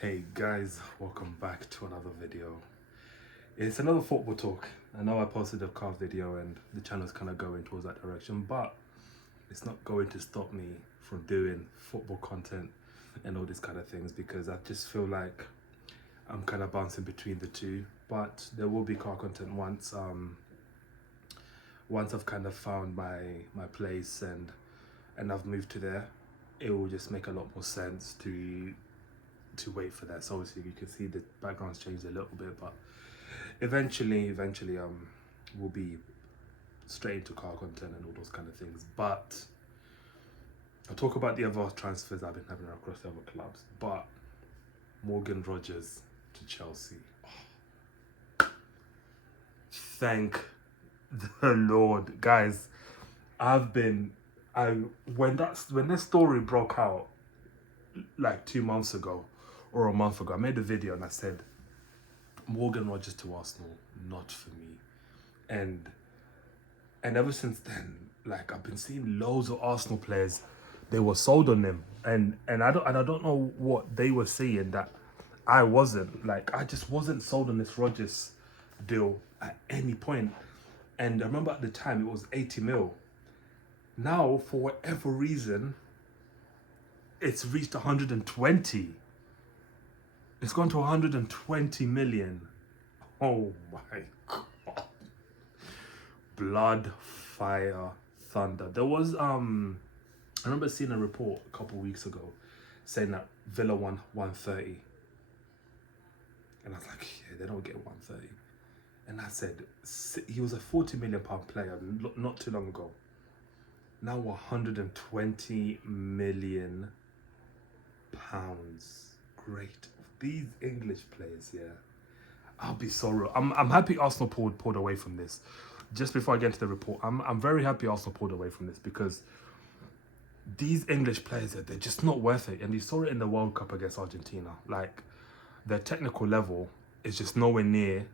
Hey guys, welcome back to another video. It's another football talk. I know I posted a car video and the channel's kind of going towards that direction, but it's not going to stop me from doing football content and all these kind of things because I just feel like I'm kind of bouncing between the two. But there will be car content once I've kind of found my place and I've moved to there. It will just make a lot more sense to wait for that. So obviously you can see the background's changed a little bit, but eventually we'll be straight into car content and all those kind of things. But I'll talk about the other transfers I've been having across the other clubs. But Morgan Rogers to Chelsea. Thank the Lord. Guys, I've been I when this story broke out like 2 months ago or a month ago, I made a video and I said Morgan Rogers to Arsenal, not for me. And ever since then, like I've been seeing loads of Arsenal players, they were sold on him, and I don't know what they were seeing that I wasn't. Like I just wasn't sold on this Rogers deal at any point. And I remember at the time it was 80 mil. Now for whatever reason, it's reached 120. It's gone to 120 million. Oh my god. Blood, fire, thunder. There was I remember seeing a report a couple of weeks ago saying that Villa won 130. And I was like, yeah, they don't get 130. And I said, he was a 40 million pound player not too long ago. Now 120 million pounds. Great. These English players, yeah. I'll be so real. I'm happy Arsenal pulled away from this. Just before I get into the report, I'm very happy Arsenal pulled away from this because these English players, they're just not worth it. And you saw it in the World Cup against Argentina. Like, their technical level is just nowhere near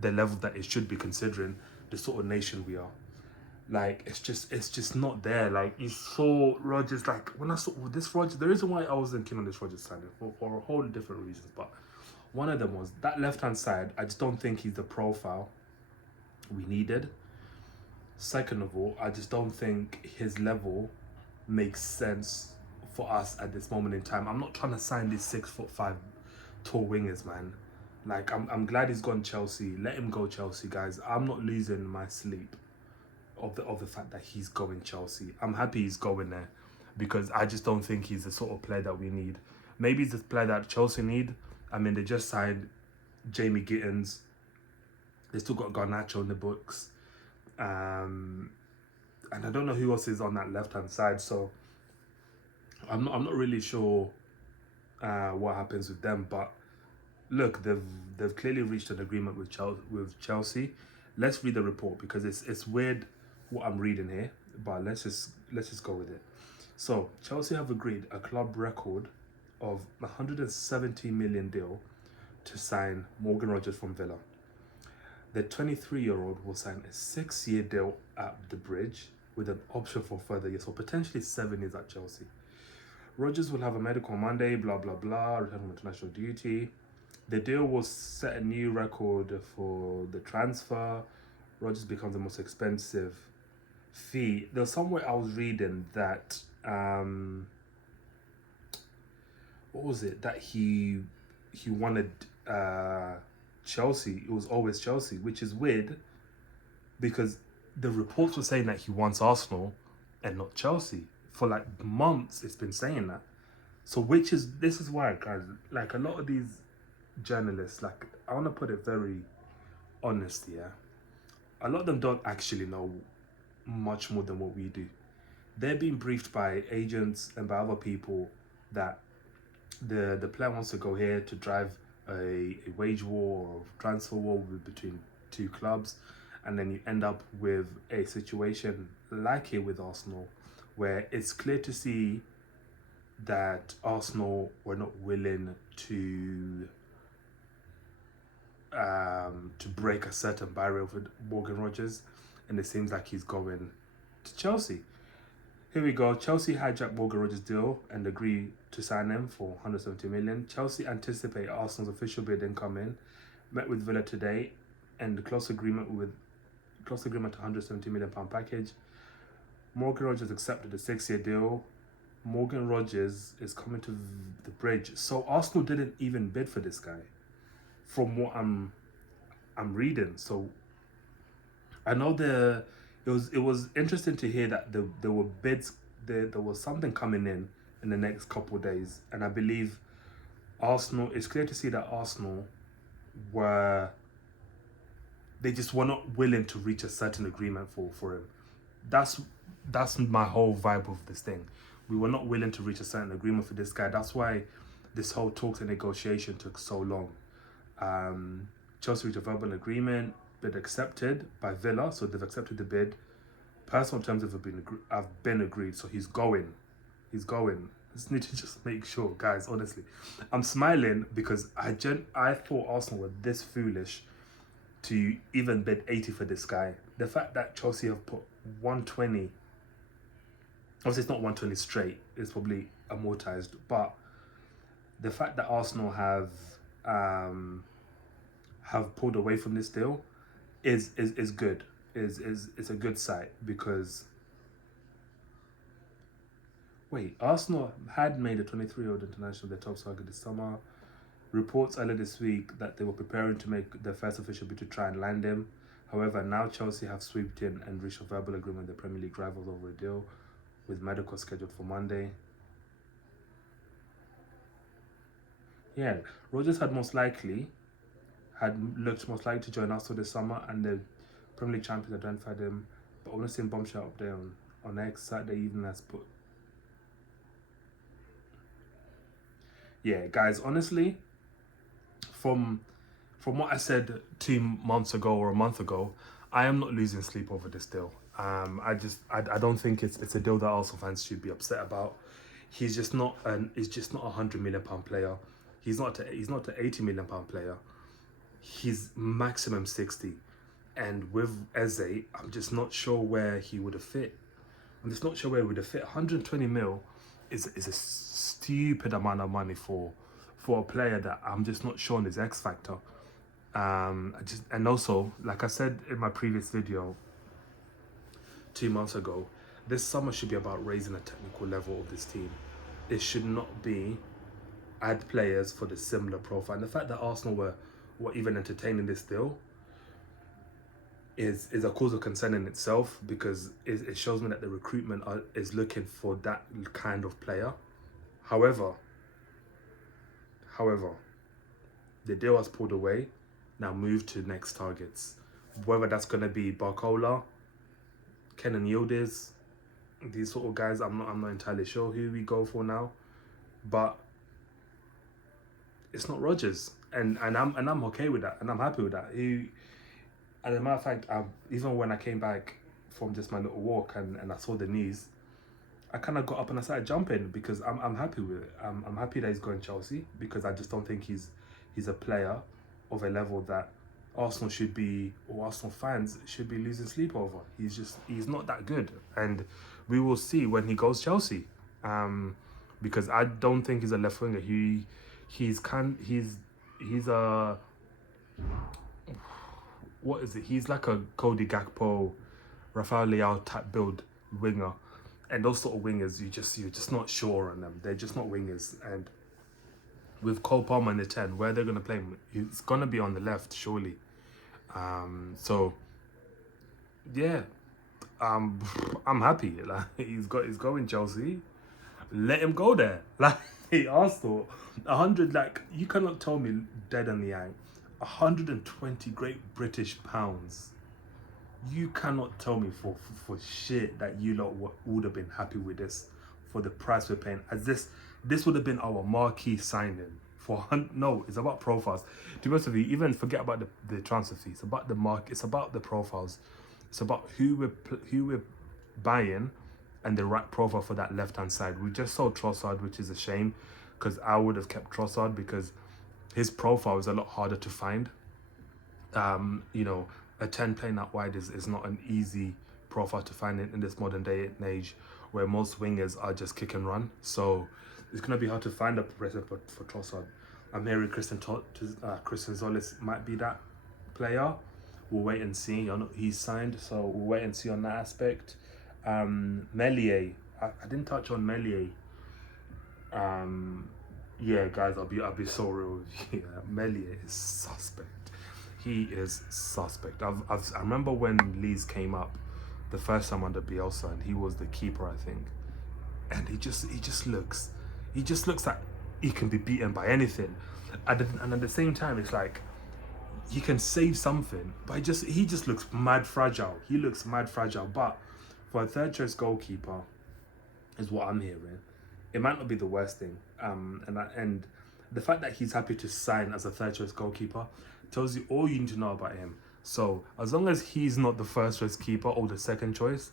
the level that it should be considering the sort of nation we are. Like, it's just not there. Like, you saw Rodgers, like, when I saw this Rodgers, the reason why I wasn't keen on this Rodgers signing for a whole different reasons, but one of them was that left-hand side, I just don't think he's the profile we needed. Second of all, I just don't think his level makes sense for us at this moment in time. I'm not trying to sign these 6'5" tall wingers, man. Like I'm glad he's gone Chelsea. Let him go Chelsea, guys. I'm not losing my sleep of the fact that he's going Chelsea. I'm happy he's going there because I just don't think he's the sort of player that we need. Maybe he's the player that Chelsea need. I mean, they just signed Jamie Gittins. They still got Garnacho in the books. And I don't know who else is on that left-hand side. So I'm not really sure what happens with them. But look, they've clearly reached an agreement with Chelsea. Let's read the report because it's weird what I'm reading here, but let's just go with it. So Chelsea have agreed a club record of 170 million deal to sign Morgan Rogers from Villa. The 23-year-old will sign a 6-year deal at the Bridge with an option for further years, so potentially 7 years at Chelsea. Rogers will have a medical on Monday, blah blah blah, return from international duty. The deal will set a new record for the transfer. Rogers becomes the most expensive fee. There's somewhere I was reading that what was it that he wanted Chelsea. It was always Chelsea, which is weird because the reports were saying that he wants Arsenal and not Chelsea. For like months it's been saying that. So this is why, guys, like a lot of these journalists, like I want to put it very honest, yeah, a lot of them don't actually know much more than what we do. They're being briefed by agents and by other people that the player wants to go here to drive a wage war or transfer war between two clubs, and then you end up with a situation like here with Arsenal where it's clear to see that Arsenal were not willing to break a certain barrier with Morgan Rogers, and it seems like he's going to Chelsea. Here we go. Chelsea hijacked Morgan Rogers' deal and agreed to sign him for 170 million. Chelsea anticipate Arsenal's official bid incoming. Met with Villa today, and the close agreement to 170 million pound package. Morgan Rogers accepted a 6-year deal. Morgan Rogers is coming to the bridge. So Arsenal didn't even bid for this guy, from what I'm reading. So I know it was interesting to hear that there were bids. There was something coming in the next couple of days, and I believe Arsenal. It's clear to see that Arsenal they just were not willing to reach a certain agreement for him. That's my whole vibe of this thing. We were not willing to reach a certain agreement for this guy. That's why this whole talks and negotiation took so long. Chelsea reached a verbal agreement, bid accepted by Villa, so they've accepted the bid. Personal terms have been agreed, so he's going. Just need to just make sure, guys. Honestly, I'm smiling because I thought Arsenal were this foolish to even bid 80 for this guy. The fact that Chelsea have put 120, obviously it's not 120 straight, it's probably amortized, but the fact that Arsenal have pulled away from this deal is good. It's a good sight, because Arsenal had made a 23-year-old international their top target this summer. Reports earlier this week that they were preparing to make their first official bid to try and land him. However, now Chelsea have swooped in and reached a verbal agreement with the Premier League rivals over a deal, with medical scheduled for Monday. Yeah, Rodgers had looked most likely to join Arsenal this summer, and the Premier League champions identified him. But I want to see bombshell up there on X Saturday evening has put. Yeah, guys, honestly, from what I said 2 months ago or a month ago, I am not losing sleep over this deal. I don't think it's a deal that Arsenal fans should be upset about. He's just not £100 million player. He's not an £80 million player. He's maximum 60. And with Eze, I'm just not sure where he would have fit. 120 mil is a stupid amount of money for a player that I'm just not sure on his X factor. And also, like I said in my previous video 2 months ago, this summer should be about raising the technical level of this team. It should not be add players for the similar profile. And the fact that Arsenal were even entertaining this deal is a cause of concern in itself, because it shows me that the recruitment is looking for that kind of player. However, the deal has pulled away. Now move to next targets. Whether that's going to be Barcola, Kenan Yildiz, these sort of guys, I'm not entirely sure who we go for now. But it's not Rodgers, and I'm okay with that, and I'm happy with that. As a matter of fact, even when I came back from just my little walk and I saw the news, I kind of got up and I started jumping, because I'm happy with it. I'm happy that he's going Chelsea, because I just don't think he's a player of a level that Arsenal should be, or Arsenal fans should be, losing sleep over. He's not that good, and we will see when he goes Chelsea. Because I don't think he's a left winger. He's a, what is it? He's like a Cody Gakpo, Rafael Leao type build winger, and those sort of wingers, you're just not sure on them. They're just not wingers. And with Cole Palmer in the 10, where they're gonna play him, it's gonna be on the left, surely. So yeah, I'm happy. Like he's going Chelsea. Let him go there. Like Arsenal, 100. Like you cannot tell me dead on the eye, 120 Great British pounds. You cannot tell me for shit that you lot would have been happy with this for the price we're paying. As this would have been our marquee signing for. No, it's about profiles. To be honest with you, even forget about the transfer fees. It's about the market. It's about the profiles. It's about who we're buying, and the right profile for that left-hand side. We just sold Trossard, which is a shame, because I would have kept Trossard, because his profile is a lot harder to find. You know, a 10 playing out wide is not an easy profile to find in this modern day and age. where most wingers are just kick and run. So it's going to be hard to find a replacement for Trossard. I'm hearing Christian Zolis might be that player. We'll wait and see. He's signed, so we'll wait and see on that aspect. Meslier, I didn't touch on Meslier. Yeah, guys, I'll be so real with you. Yeah, Meslier is suspect. He is suspect. I remember when Leeds came up the first time under Bielsa, and he was the keeper, I think. And he just looks like he can be beaten by anything. And at the same time, it's like he can save something, but he just looks mad fragile. He looks mad fragile. But for a third choice goalkeeper, is what I'm hearing, it might not be the worst thing. And the fact that he's happy to sign as a third choice goalkeeper tells you all you need to know about him. So as long as he's not the first choice keeper or the second choice,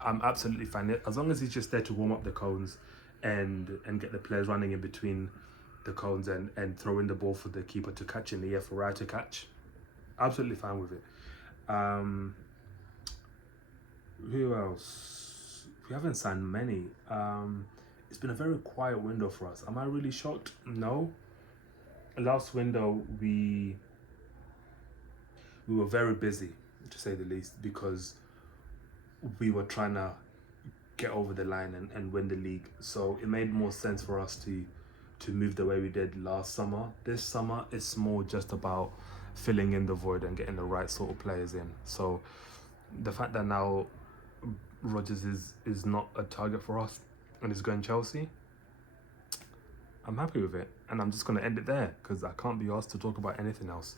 I'm absolutely fine. As long as he's just there to warm up the cones and get the players running in between the cones and throwing the ball for the keeper to catch in the air for Raya to catch, absolutely fine with it. Who else? We haven't signed many. It's been a very quiet window for us. Am I really shocked? No. Last window we were very busy, to say the least, because we were trying to get over the line and win the league. So it made more sense for us to move the way we did last summer. This summer, it's more just about filling in the void and getting the right sort of players in. So the fact that now Rodgers is not a target for us and is going Chelsea, I'm happy with it. And I'm just going to end it there because I can't be asked to talk about anything else.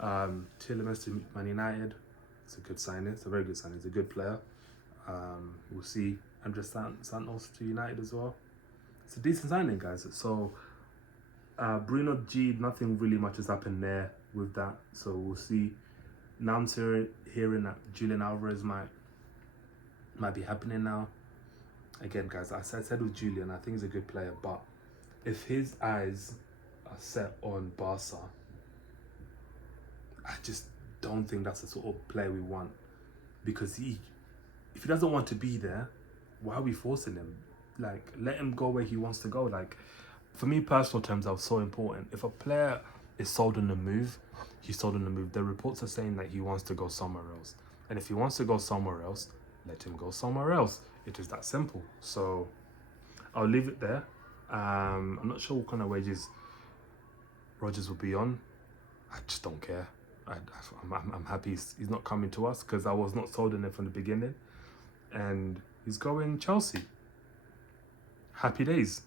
Tielemans to Man United, it's a good signing. It's a very good signing. He's a good player. We'll see Andres Santos to United as well. It's a decent signing, guys. So Bruno G, nothing really much has happened there with that. So we'll see. Now I'm hearing that Julian Alvarez might be happening now. Again, guys, I said with Julian, I think he's a good player, but if his eyes are set on Barca, I just don't think that's the sort of player we want. Because if he doesn't want to be there, why are we forcing him? Like, let him go where he wants to go. Like, for me, personal terms are so important. If a player is sold on the move, he's sold on the move. The reports are saying that he wants to go somewhere else. And if he wants to go somewhere else, let him go somewhere else. It is that simple. So I'll leave it there. I'm not sure what kind of wages Rodgers will be on. I just don't care. I'm happy he's not coming to us because I was not sold on it from the beginning. And he's going Chelsea. Happy days.